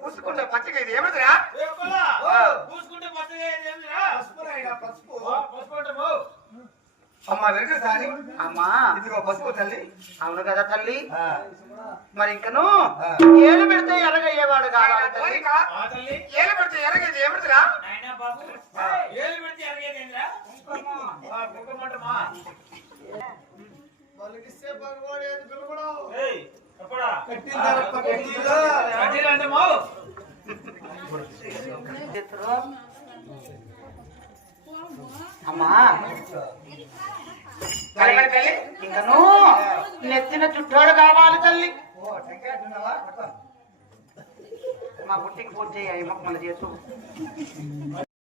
పూసుకుంటే పచ్చగా ఇది ఏమిటిరా? పూసుకుంటే పచ్చగా ఇది ఏమిటిరా? పసుపు అమ్మా వెనక సారి అమ్మా ఇదిగో పసుపు తల్లి. అవును కదా తల్లి. మరి ఇంకను ఏలు పెడితే ఎరగయ్యేవాడు కావాలి తల్లి. ఏలు పెడితే ఎరగేది ఏమిటిరా? ఏలు పెడితే ఎరగేది ఏంటిరా? పలికిస్తే భగవాడు ఏది పిలవడు. అమ్మా ఇంకను నెత్తిన చుట్టాడు కావాలి తల్లి. మా పుట్టికి పూజ చేయాలి మొక్కలు చేస్తూ